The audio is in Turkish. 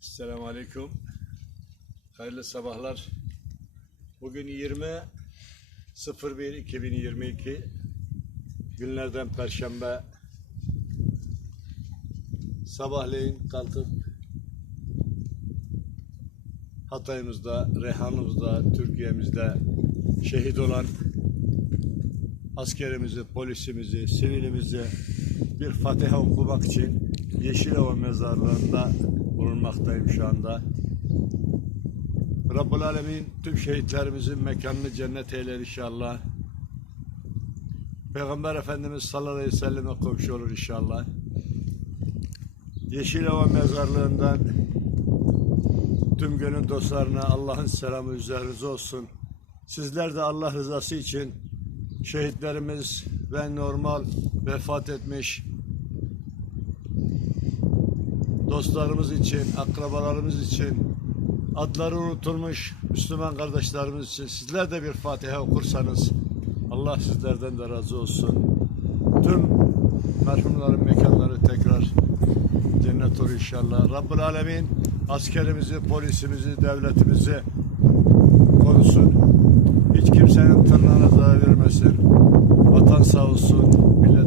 Selamun Aleyküm. Hayırlı sabahlar. Bugün 20 01 2022 günlerden Perşembe sabahleyin kalkıp Hatay'ımızda, Rehan'ımızda, Türkiye'mizde şehit olan askerimizi, polisimizi, sivilimizi bir Fatiha okumak için Yeşilova mezarlığında bulunmaktayım şu anda. Rabbul Alemin tüm şehitlerimizin mekanını cennet eyler inşallah. Peygamber Efendimiz sallallahu aleyhi ve selleme komşu olur inşallah. Yeşilova mezarlığından tüm gönül dostlarına Allah'ın selamı üzerinize olsun. Sizler de Allah rızası için şehitlerimiz ve normal vefat etmiş dostlarımız için, akrabalarımız için, adları unutulmuş Müslüman kardeşlerimiz için sizler de bir Fatiha okursanız Allah sizlerden de razı olsun. Tüm merhumların mekanları tekrar cennet olur inşallah. Rabbul Alemin askerimizi, polisimizi, devletimizi korusun. Hiç kimsenin tırnağına zarar vermesin. Vatan sağ olsun, millet.